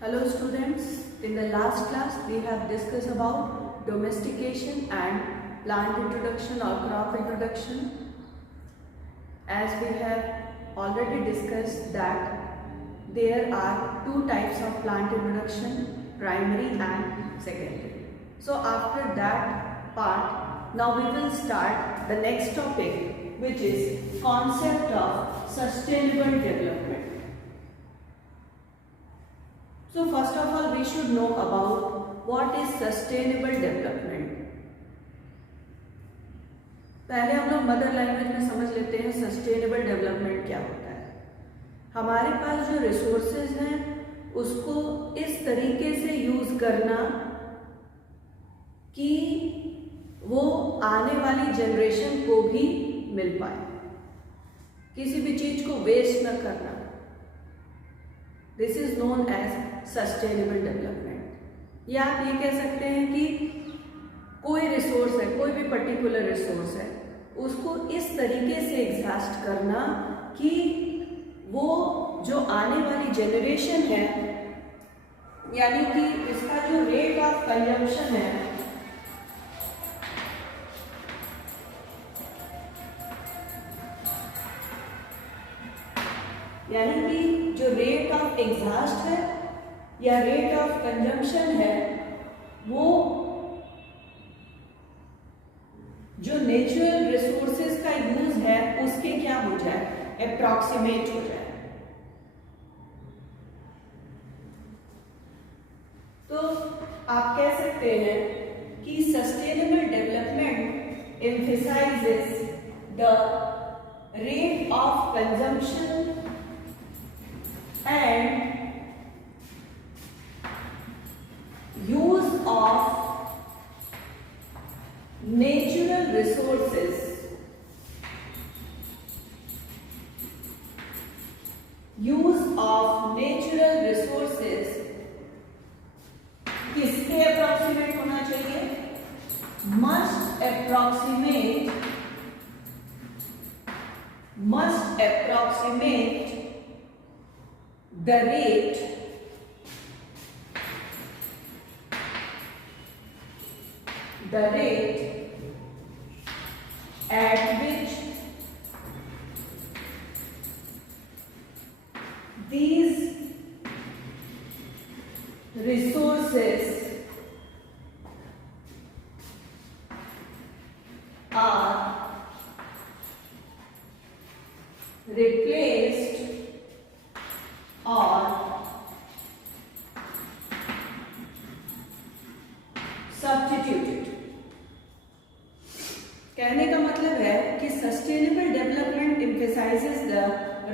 Hello students, in the last class we have discussed about domestication and plant introduction or crop introduction. As we have already discussed that there are two types of plant introduction, primary and secondary. So after that part, now we will start the next topic, which is concept of sustainable development. So first of all we should know about what is sustainable development. पहले हम लोग mother language में समझ लेते हैं sustainable development क्या होता है। हमारे पास जो रिसोर्सेज हैं उसको इस तरीके से यूज करना कि वो आने वाली जनरेशन को भी मिल पाए, किसी भी चीज को वेस्ट न करना। This is known as sustainable development. या आप ये कह सकते हैं कि कोई रिसोर्स है, कोई भी पर्टिकुलर रिसोर्स है, उसको इस तरीके से एग्जॉस्ट करना कि वो जो आने वाली जनरेशन है, यानी कि इसका जो रेट ऑफ कंजम्पशन है, यानी कि जो रेट ऑफ एग्जॉस्ट है या रेट ऑफ कंजम्पशन है, वो जो नेचुरल रिसोर्सेज का यूज है उसके क्या हो जाए, अप्रॉक्सीमेट हो जाए। तो आप कह सकते हैं कि sustainable development emphasises the rate of consumption and use of natural resources, किसके अप्रोक्सीमेट होना चाहिए? must approximate the rate at which these resources are replaced or substituted। कहने का मतलब है कि sustainable development emphasizes the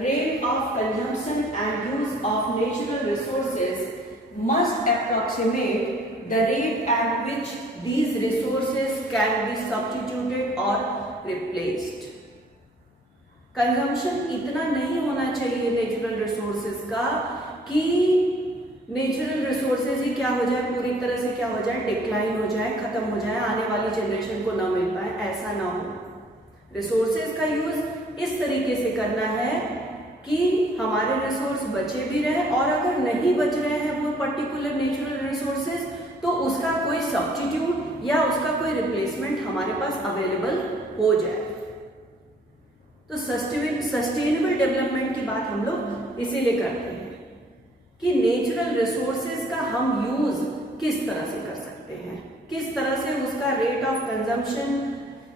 rate of consumption and use of natural resources must approximate the rate at which these resources can be substituted or replaced। Consumption इतना नहीं होना चाहिए natural resources का कि नेचुरल रिसोर्सेज ही क्या हो जाए, पूरी तरह से क्या हो जाए, डिक्लाइन हो जाए, खत्म हो जाए, आने वाली जनरेशन को ना मिल पाए, ऐसा ना हो। रिसोर्सेज का यूज इस तरीके से करना है कि हमारे रिसोर्स बचे भी रहे, और अगर नहीं बच रहे हैं वो पर्टिकुलर नेचुरल रिसोर्सेज, तो उसका कोई सब्स्टिट्यूट या उसका कोई रिप्लेसमेंट हमारे पास अवेलेबल हो जाए। तो सस्टेनेबल डेवलपमेंट की बात हम लोग इसीलिए करते हैं कि नेचुरल रिसोर्सेज का हम यूज किस तरह से कर सकते हैं, किस तरह से उसका रेट ऑफ कंजम्पशन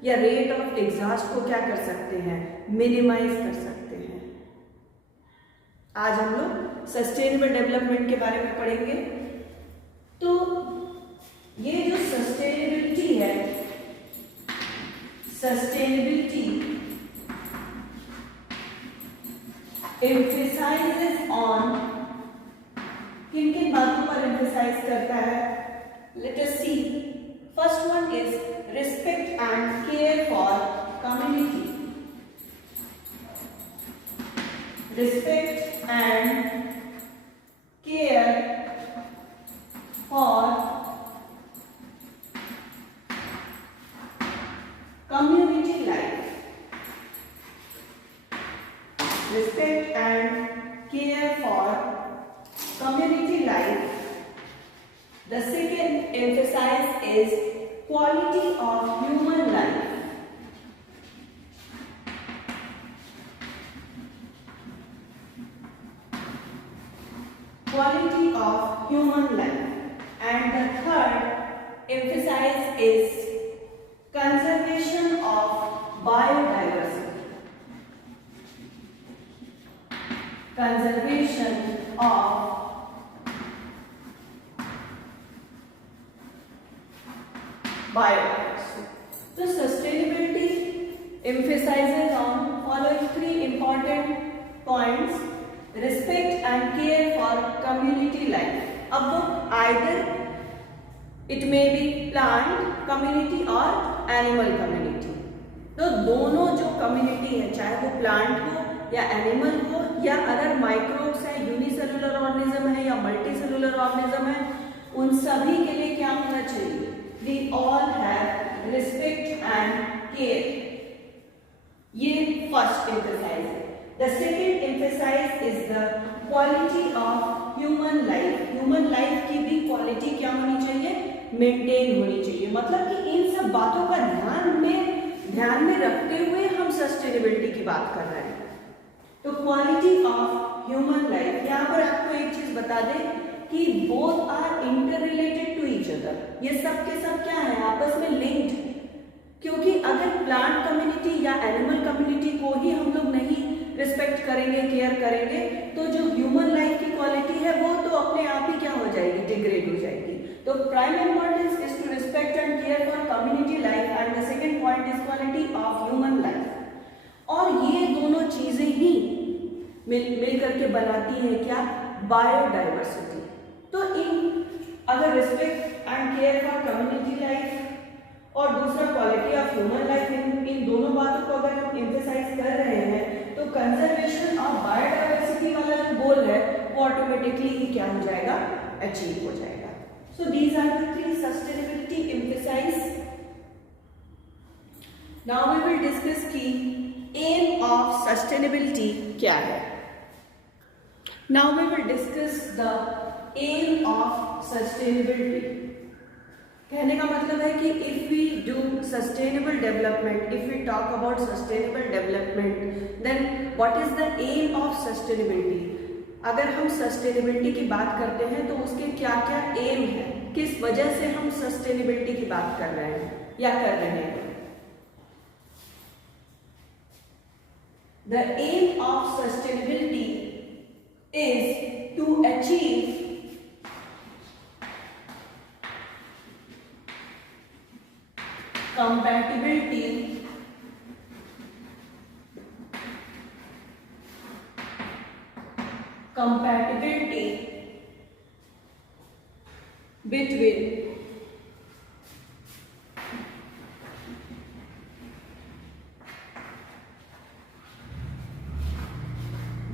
या रेट ऑफ एग्जॉस्ट को क्या कर सकते हैं, मिनिमाइज कर सकते हैं। आज हम लोग सस्टेनेबल डेवलपमेंट के बारे में पढ़ेंगे। तो ये जो सस्टेनेबिलिटी है, सस्टेनेबिलिटी emphasizes on किन किन बातों पर emphasize करता है? Let us see. First one is respect and care for community. Respect and care for community life. Respect and care for community life. The second emphasis is quality of human life. Quality of human life. And the third emphasis is conservation of biodiversity. Conservation of biodiversity. So sustainability emphasizes on following three important points: respect and care for community life. अब वो either it may be plant community और animal community. तो दोनों जो community है, चाहे वो plant हो या animal हो या अदर microbes है, unicellular organism है या multicellular organism है, उन सभी के लिए क्या होना चाहिए? We all have respect and care. ये first emphasis है. The second emphasis is the quality of human life. Human life की भी quality क्या होनी चाहिए? मेंटेन होनी चाहिए. मतलब कि इन सब बातों का ध्यान में रखते हुए हम सस्टेनेबिलिटी की बात कर रहे हैं. तो क्वालिटी ऑफ ह्यूमन लाइफ, यहाँ पर आपको एक चीज बता दें कि both are interrelated to each other. ये सब के सब क्या है? आपस में लिंक्ड. क्योंकि अगर प्लांट कम्युनिटी या एनिमल कम्युनिटी को ही हम लोग नहीं रिस्पेक्ट करेंगे, केयर करेंगे, तो जो ह्यूमन लाइफ की क्वालिटी है वो तो अपने आप ही क्या हो जाएगी? डिग्रेड हो जाएगी. तो prime importance is to respect and care for community life and the second point is quality of human life. और ये दोनों चीजें ही मिल करके बनाती है क्या? बायोडाइवर्सिटी. तो अगर respect and care for community life और दूसरा क्वालिटी ऑफ ह्यूमन लाइफ, इन दोनों बातों को अगर हम एम्फेसाइज कर रहे हैं तो कंजर्वेशन ऑफ बायोडाइवर्सिटी वाला जो गोल है वो ऑटोमेटिकली ही क्या हो जाएगा? अचीव हो जाएगा. So these are the three sustainability emphasize. Now we will discuss की एम ऑफ सस्टेनेबिलिटी क्या है. Now we will discuss the aim of sustainability. कहने का मतलब है कि if we do sustainable development, if we talk about sustainable development, then what is the aim of sustainability. अगर हम सस्टेनेबिलिटी की बात करते हैं तो उसके क्या क्या एम है, किस वजह से हम सस्टेनेबिलिटी की बात कर रहे हैं या कर रहे हैं. The aim of sustainability is to achieve compatibility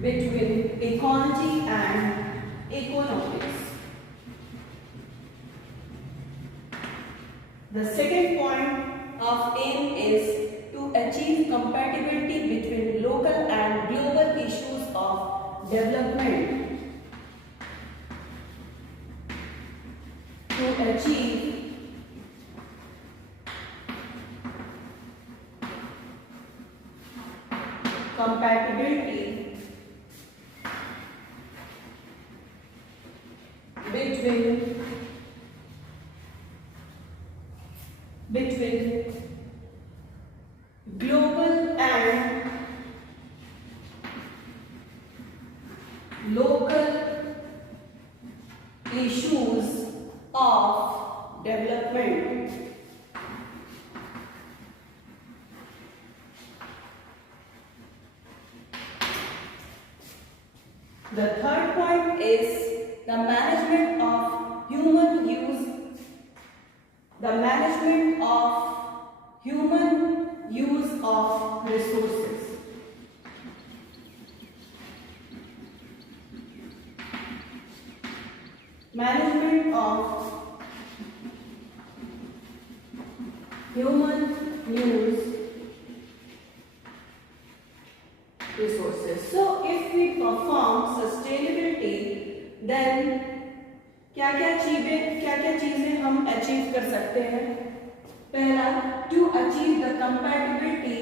between ecology and economics. The second point of aim is to achieve compatibility between local and global issues of development. To achieve compatibility between global and local issues of development. The third point is the management of human use, the management of human use of resources. Management of human use resources. So if we perform sustainability, then क्या क्या चीजें हम अचीव कर सकते हैं? पहला, to achieve the compatibility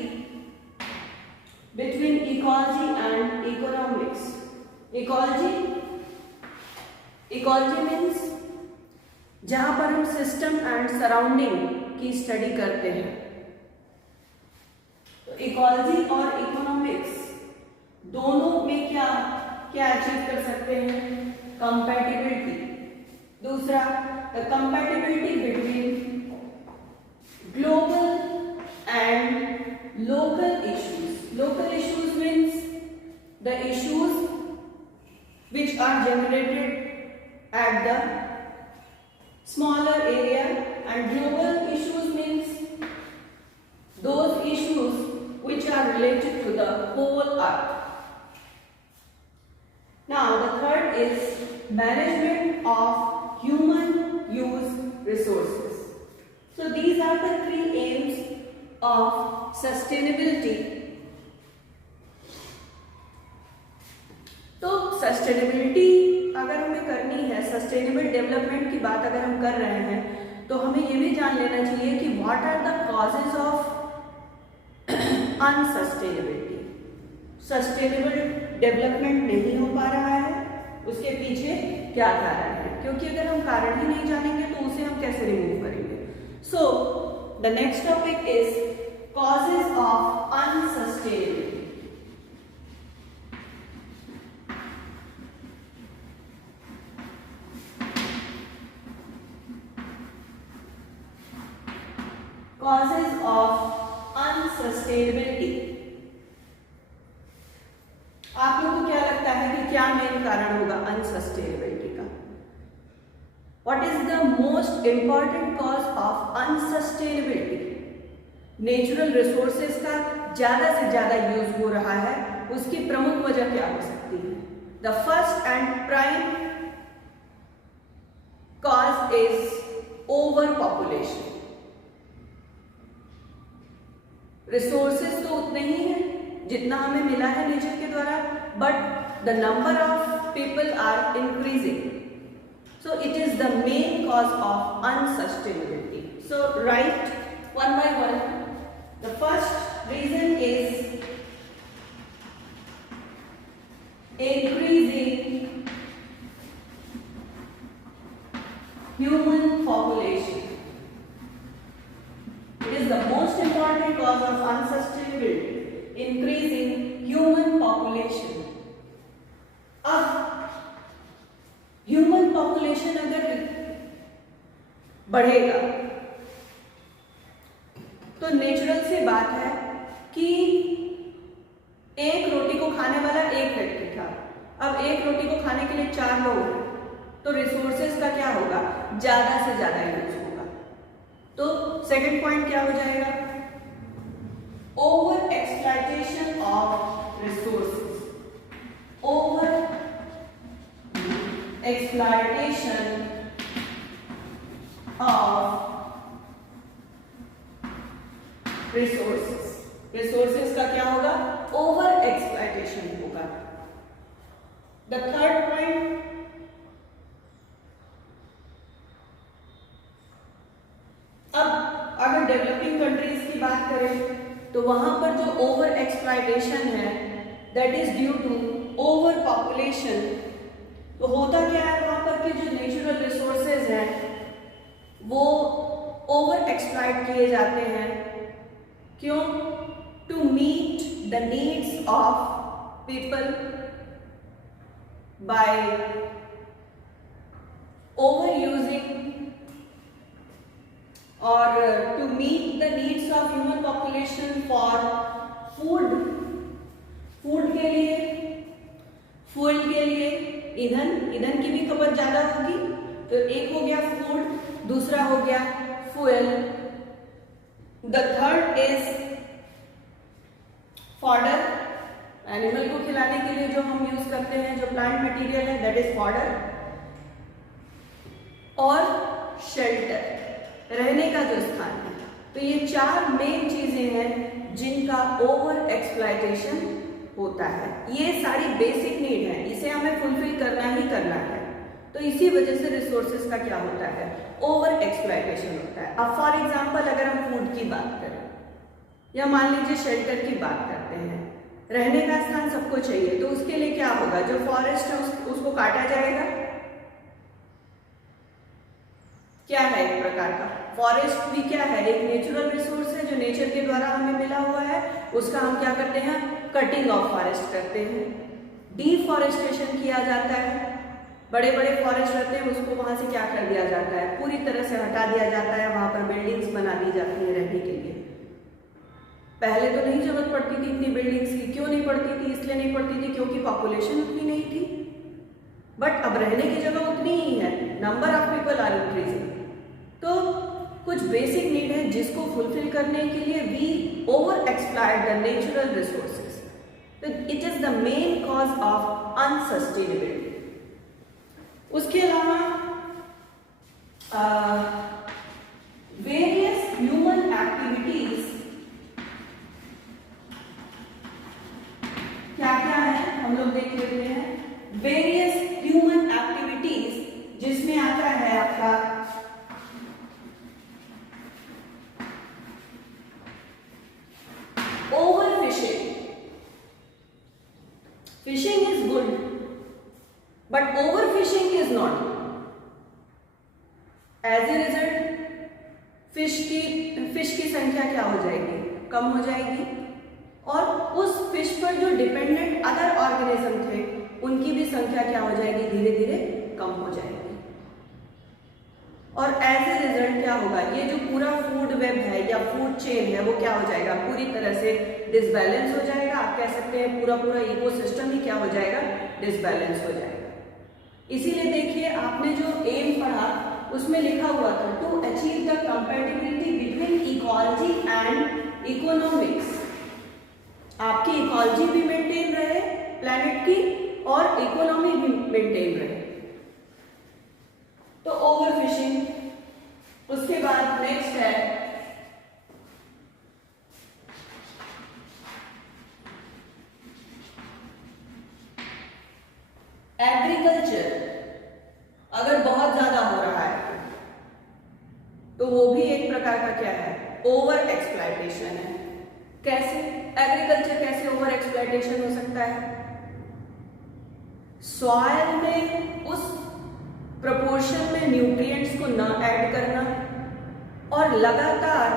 between ecology and economics. Ecology means जहां पर हम सिस्टम एंड सराउंडिंग की स्टडी करते हैं। तो इकोलॉजी और इकोनॉमिक्स दोनों में क्या क्या अचीव कर सकते हैं? कंपैटिबिलिटी। दूसरा, the compatibility between global and local issues. Local issues means the issues which are generated at the smaller area, and global issues means those issues which are related to the whole earth. Now the third is management of human use resources. So these are the three aims of sustainability. तो सस्टेनेबिलिटी अगर हमें करनी है, sustainable development की बात अगर हम कर रहे हैं, तो हमें ये भी जान लेना चाहिए कि what are the causes of unsustainability. Sustainable development नहीं हो पा रहा है, उसके पीछे क्या कारण है? क्योंकि अगर हम कारण ही नहीं जानेंगे तो उसे हम कैसे रिमूव करेंगे? So the next topic is causes of unsustainability. Causes of unsustainability। आप लोगों को क्या लगता है कि क्या मेन कारण होगा अनसस्टेनेबिलिटी का? What is the most important cause of unsustainability? Natural resources का ज्यादा से ज्यादा यूज हो रहा है, उसकी प्रमुख वजह क्या हो सकती है? The first and prime cause is overpopulation। Resources तो उतने ही हैं जितना हमें मिला है नेचर के द्वारा, but the number of people are increasing, so it is the main cause of unsustainability. So write one by one. The first reason is increasing human population. It is the most important cause of unsustainability, increasing human population. अब human population अगर बढ़ेगा तो नेचुरल सी बात है कि एक रोटी को खाने वाला एक व्यक्ति था, अब एक रोटी को खाने के लिए 4 लोग, तो रिसोर्सेज का क्या होगा? ज्यादा से ज्यादा यूज होगा। तो सेकंड पॉइंट क्या हो जाएगा? Over exploitation of resources. Over exploitation of resources का क्या होगा? ओवर एक्सप्लॉयटेशन होगा। द थर्ड पॉइंट, अब अगर डेवलपिंग कंट्रीज की बात करें तो वहां पर जो ओवर एक्सप्लॉयटेशन है that is due to over population. तो होता क्या है, वहां पर के जो नेचुरल रिसोर्सेज हैं वो ओवर एक्सप्लॉयट किए जाते हैं। क्यों? To meet the needs of people by over using, और to meet the needs of human population for food, food के लिए, फ्यूल के लिए, ईंधन की भी खपत ज्यादा होगी। तो एक हो गया फूड, दूसरा हो गया fuel. The third is fodder, animal को खिलाने के लिए जो हम यूज करते हैं, जो प्लांट मटेरियल है दैट इज फॉडर। और शेल्टर, रहने का जो स्थान है। तो ये 4 मेन चीजें हैं जिनका ओवर एक्सप्लॉयटेशन होता है। ये सारी बेसिक नीड है, इसे हमें फुलफिल करना ही करना है। तो तो इसी वजह से रिसोर्सेज का क्या होता है, ओवर एक्सप्लॉयटेशन होता है। अब फॉर एग्जांपल अगर हम फूड की बात करें या मान लीजिए शेल्टर की बात करते हैं, रहने का स्थान सबको चाहिए, तो उसके लिए क्या होगा, जो फॉरेस्ट है उसको काटा जाएगा। क्या है एक प्रकार का फॉरेस्ट भी क्या है, एक नेचुरल रिसोर्स है जो नेचर के द्वारा हमें मिला हुआ है, उसका हम क्या करते हैं, कटिंग ऑफ फॉरेस्ट करते हैं, डिफॉरेस्टेशन किया जाता है। बड़े बड़े फॉरेस्ट रहते हैं उसको वहां से क्या कर दिया जाता है, पूरी तरह से हटा दिया जाता है, वहां पर बिल्डिंग्स बना दी जाती है रहने के लिए। पहले तो नहीं जरूरत पड़ती थी इतनी बिल्डिंग्स की, क्यों नहीं पड़ती थी, इसलिए नहीं पड़ती थी क्योंकि पॉपुलेशन उतनी नहीं थी, बट अब रहने की जगह उतनी ही है, number of people are increasing. तो कुछ बेसिक नीड है जिसको फुलफिल करने के लिए we over exploit the natural resources, तो it is the main cause of unsustainability. उसके अलावा वेरियस ह्यूमन एक्टिविटीज क्या क्या है हम लोग देख लेते हैं। वेरियस ह्यूमन एक्टिविटीज जिसमें आता है आपका over fishing. Fishing is good but over fishing is not. As a result fish की संख्या क्या हो जाएगी, कम हो जाएगी, और उस फिश पर जो डिपेंडेंट अदर ऑर्गेनिज्म थे उनकी भी संख्या क्या हो जाएगी, धीरे धीरे कम हो जाएगी। और एज ए रिजल्ट क्या होगा, ये जो पूरा फूड वेब है या फूड चेन है वो क्या हो जाएगा, पूरी तरह से डिसबैलेंस हो जाएगा। आप कह सकते हैं पूरा पूरा इकोसिस्टम ही क्या हो जाएगा, डिसबैलेंस हो जाएगा। इसीलिए देखिए आपने जो एम पढ़ा उसमें लिखा हुआ था to achieve the compatibility between ecology and economics. आपकी इकोलॉजी भी मेंटेन रहे प्लैनेट की और इकोनॉमी भी मेंटेन रहे। तो ओवरफिशिंग, उसके बाद नेक्स्ट है एग्रीकल्चर। अगर बहुत ज्यादा हो रहा है तो वो भी एक प्रकार का क्या है, ओवर एक्सप्लॉयटेशन है। कैसे एग्रीकल्चर, कैसे ओवर एक्सप्लॉयटेशन हो सकता है, सॉइल में उस प्रोपोर्शन में न्यूट्रिएंट्स को न ऐड करना और लगातार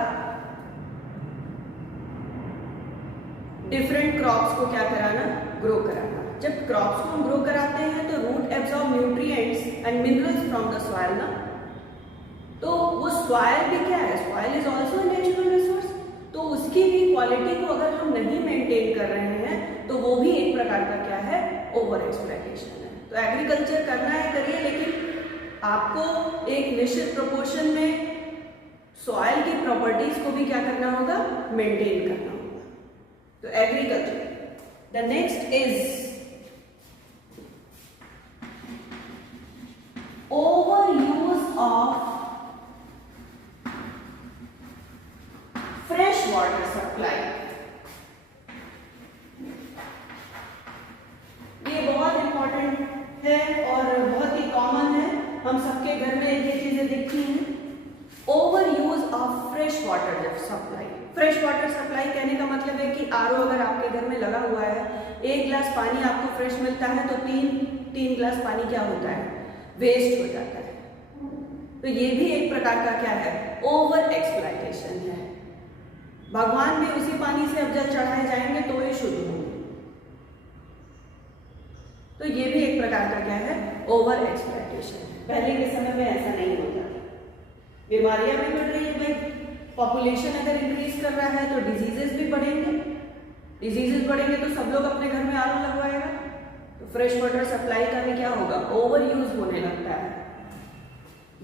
डिफरेंट क्रॉप्स को क्या कराना, ग्रो कराना। जब क्रॉप्स को हम ग्रो कराते हैं तो root absorb nutrients and minerals from the soil ना, तो वो सॉइल भी क्या है, soil is also natural resource, तो उसकी भी क्वालिटी को अगर हम नहीं मेंटेन कर रहे हैं तो वो भी एक प्रकार का क्या है, ओवर एक्सप्लॉयटेशन है। तो एग्रीकल्चर करना है करिए, लेकिन आपको एक निश्चित प्रोपोर्शन में सॉइल की प्रॉपर्टीज को भी क्या करना होगा, मेंटेन करना होगा। तो agriculture. The next is over use of fresh water supply. ये बहुत इंपॉर्टेंट है और बहुत ही कॉमन है, हम सबके घर में ये चीजें दिखती हैं। Over use of fresh water supply. Fresh water supply कहने का मतलब है कि आरओ अगर आपके घर में लगा हुआ है, एक गिलास पानी आपको फ्रेश मिलता है तो तीन गिलास पानी क्या होता है, वेस्ट हो जाता है। तो ये भी एक प्रकार का क्या है, ओवर एक्सप्लॉयटेशन है। भगवान भी उसी पानी से अब जल चढ़ाए जाएंगे तो ही शुद्ध होंगे। तो ये भी एक प्रकार का क्या है, ओवर एक्सप्लॉयटेशन है। पहले के समय में ऐसा नहीं होता था। बीमारियां भी बढ़ रही है भाई, पॉपुलेशन अगर इंक्रीज कर रहा है तो डिजीजेस भी बढ़ेंगे, डिजीजेस बढ़ेंगे तो सब लोग अपने घर में आरओ लगवाएगा, तो फ्रेश वाटर सप्लाई का भी क्या होगा, ओवर यूज होने लगता है।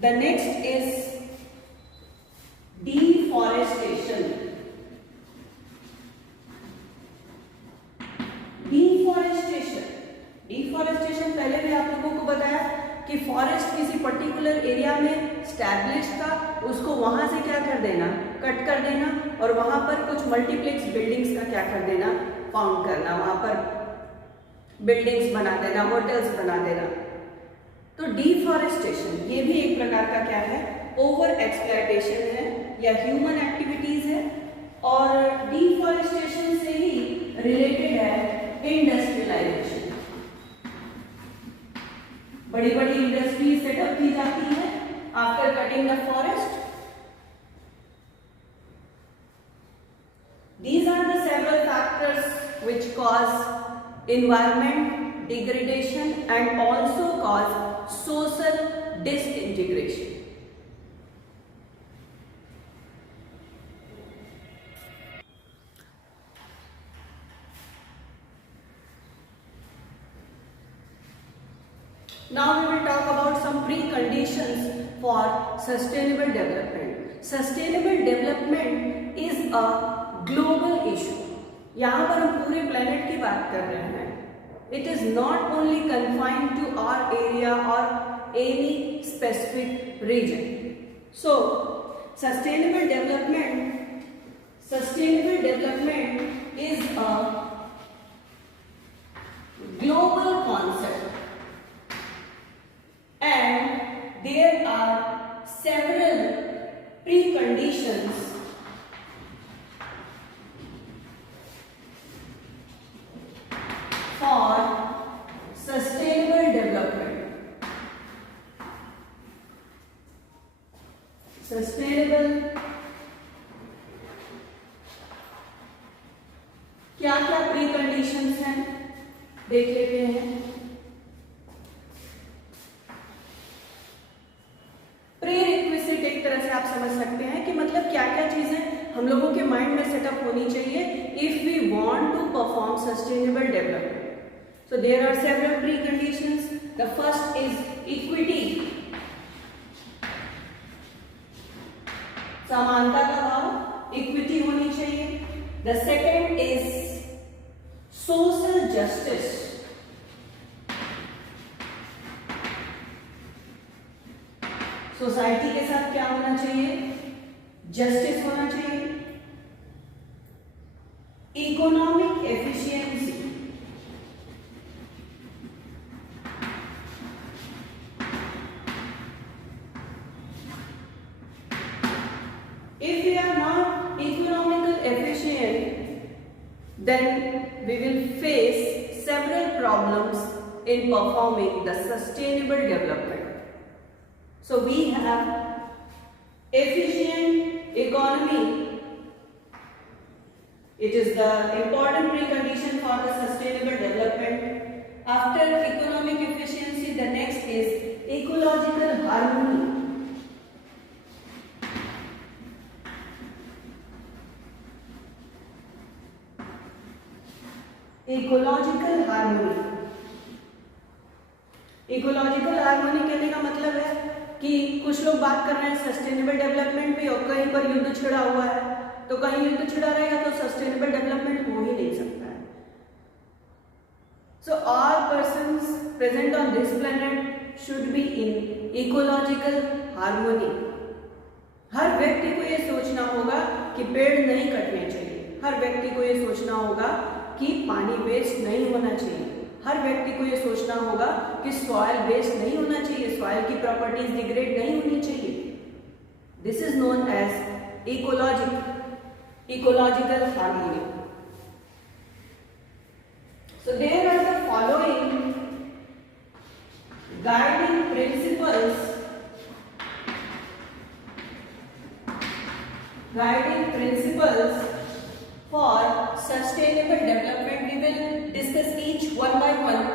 The next is deforestation. Deforestation पहले भी आप लोगों को बताया कि फॉरेस्ट किसी पर्टिकुलर एरिया में स्टैब्लिश था, उसको वहां से क्या कर देना, कट कर देना, और वहां पर कुछ मल्टीप्लेक्स बिल्डिंग्स का क्या कर देना, फाउंड करना, वहां पर बिल्डिंग्स बना देना, होटल्स बना देना। तो डिफॉरेस्टेशन ये भी एक प्रकार का क्या है, ओवर एक्सप्लॉयटेशन है या ह्यूमन एक्टिविटीज है, और डिफॉरेस्टेशन से ही रिलेटेड है इंडस्ट्रियलाइजेशन। बड़ी बड़ी इंडस्ट्री सेटअप की जाती है after cutting the forest. These are the several factors which cause environment degradation and also cause social disintegration. Now we will talk about some preconditions for sustainable development. Sustainable development is a global issue. यहाँ पर हम पूरे planet की बात कर रहे हैं. It is not only confined to our area or any specific region. So, sustainable development is a global concept, and there are several preconditions for sustainable development. Sustainable क्या क्या preconditions हैं देख लेते हैं. प्रीरिक्विजिट एक तरह से आप समझ सकते हैं कि मतलब क्या क्या चीजें हम लोगों के माइंड में सेटअप होनी चाहिए if we want to perform sustainable development. So there are several preconditions. The first is equity, समानता का भाव, इक्विटी होनी चाहिए. The second is social justice. Society के साथ क्या होना चाहिए, जस्टिस होना चाहिए. Economic efficiency, if we are not economical efficient, then we will face several problems in performing the sustainable development. So we have efficient economy. It is the important precondition for the sustainable development. After economic efficiency, the next is ecological harmony. Ecological harmony. Ecological harmony कहने का मतलब है कि कुछ लोग बात कर रहे हैं सस्टेनेबल डेवलपमेंट पे और कहीं पर युद्ध छिड़ा हुआ है, तो कहीं युद्ध छिड़ा रहेगा तो सस्टेनेबल डेवलपमेंट हो ही नहीं सकता है. So all persons present on this planet should be in ecological harmony. हर व्यक्ति को यह सोचना होगा कि पेड़ नहीं कटने चाहिए. हर व्यक्ति को यह सोचना होगा कि पानी वेस्ट नहीं होना चाहिए. हर व्यक्ति को ये सोचना होगा कि सॉइल वेस्ट नहीं होना चाहिए, सॉइल की प्रॉपर्टीज डिग्रेड नहीं होनी चाहिए. This is known as ecological harmony. So there are the following guiding principles for sustainable development. We will discuss each one by one.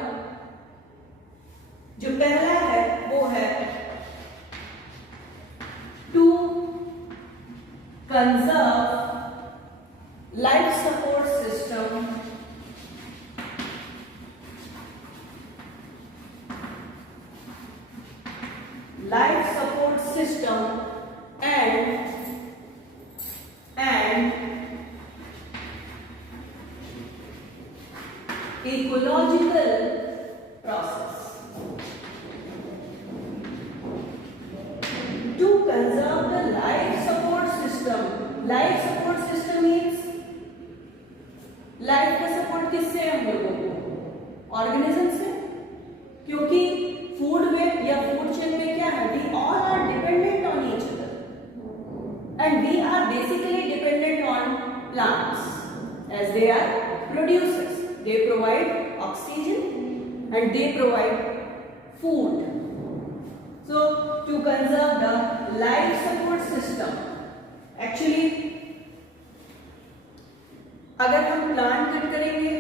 जो पहला है वो है to conserve life support system, and ecological process. To conserve the life support system. Life support system means life का सपोर्ट किससे है हम लोगों को, ऑर्गेनिज्म से, क्योंकि फूड वेब या and they provide food. So to conserve the life support system, actually अगर हम प्लांट कट करेंगे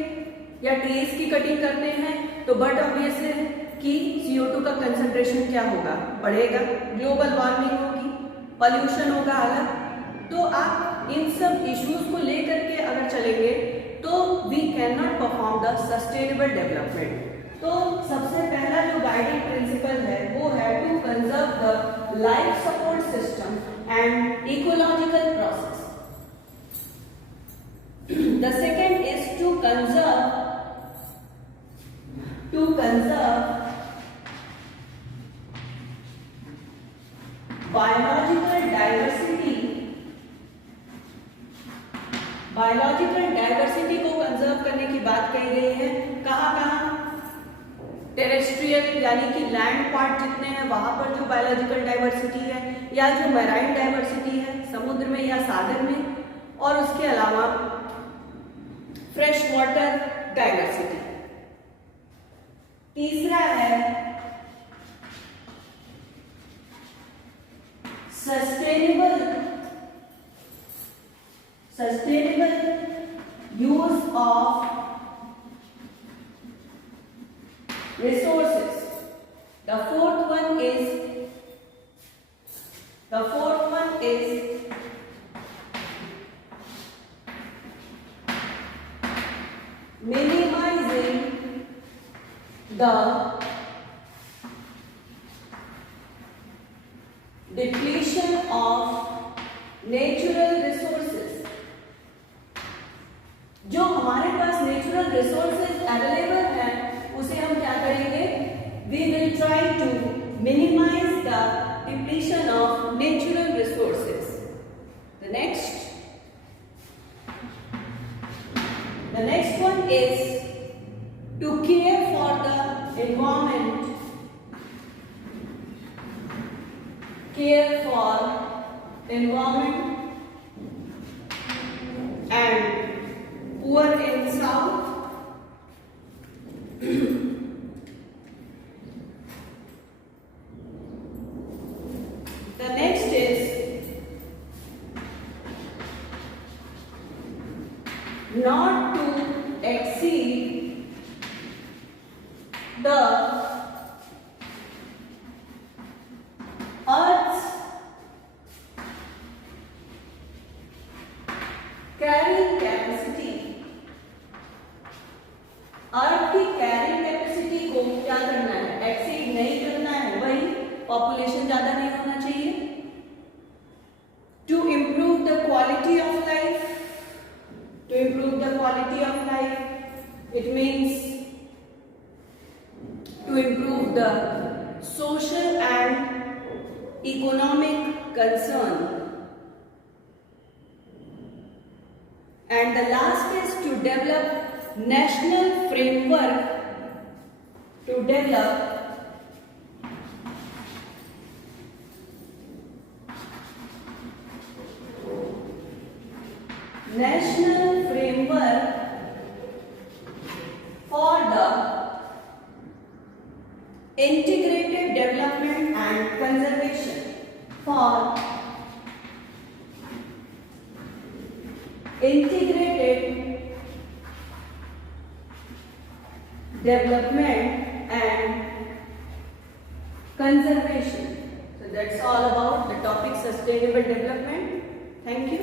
या ट्रीज की कटिंग करते हैं तो बट ऑब्वियस है कि CO2 का कंसंट्रेशन क्या होगा, बढ़ेगा, ग्लोबल वार्मिंग होगी, पॉल्यूशन होगा अलग। तो आप इन सब इश्यूज को लेकर के अगर चलेंगे तो we can not perform the sustainable development. तो सबसे पहला जो गाइडिंग प्रिंसिपल है वो है to conserve the life support system and ecological process. The second is to conserve biological diversity। Biological diversity को कंजर्व करने की बात कही गई है। कहाँ टेरेस्ट्रियल यानी कि लैंड पार्ट जितने हैं वहां पर जो बायोलॉजिकल डाइवर्सिटी है, या जो मैराइन डाइवर्सिटी है समुद्र में या सागर में, और उसके अलावा फ्रेश वाटर डाइवर्सिटी। तीसरा है sustainable use of resources। The fourth one is minimizing the depletion of natural resources। जो हमारे पास नेचुरल रिसोर्सेज अवेलेबल हैं उसे हम क्या करेंगे, we will try to minimize the depletion of natural resources. The next one is to care for the environment, and poor in south। The next is not to exceed the earth's carrying capacity। अर्थ की carrying capacity को क्या करना है, एक्सीड नहीं करना है, वही पॉपुलेशन ज्यादा नहीं होना चाहिए। To improve the quality of life, it means to improve the social and economic concern. And the last is to develop national framework to develop national framework for the integrated development and conservation, for integrated development and conservation। So that's all about the topic sustainable development. Thank you.